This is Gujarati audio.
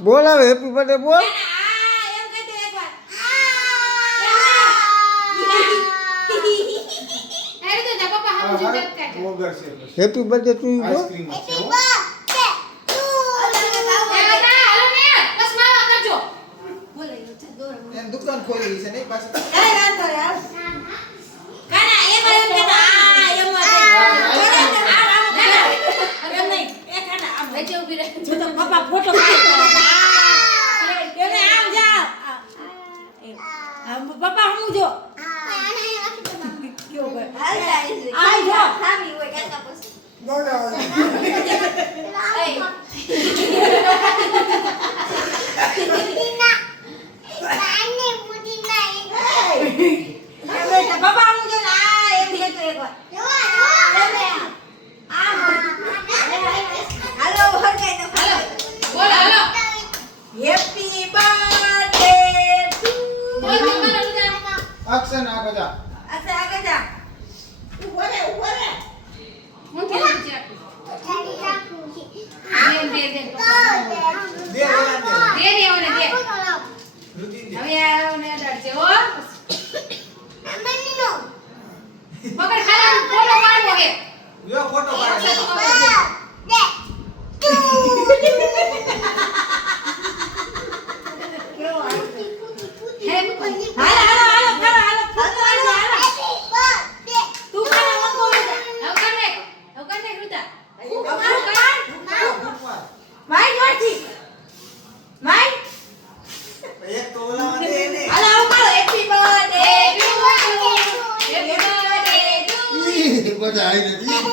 બોલ હવે હેપી બર્થડે બોલ. હેપી બર્થડે ટુ યુ બોલ. દુકાન ખોલી છે નહીં પાછું પપ્પા ફોટો પપ્પા હું જો પપ્પા હું જો એમ કહેતો એકવાર હેપી બર્થડે ટુ અક્ષર નાખો જા આગળ જા ઉભો રે હું કેવું છે દે દે ઓલા દે ઓને દે રુધિન દે હવે ઓને અડાડજે હો મગર ખાલી ફોટો પાડવો હે યો ફોટો પાડો એક તો ઓલા દે ને બધા આવી નથી.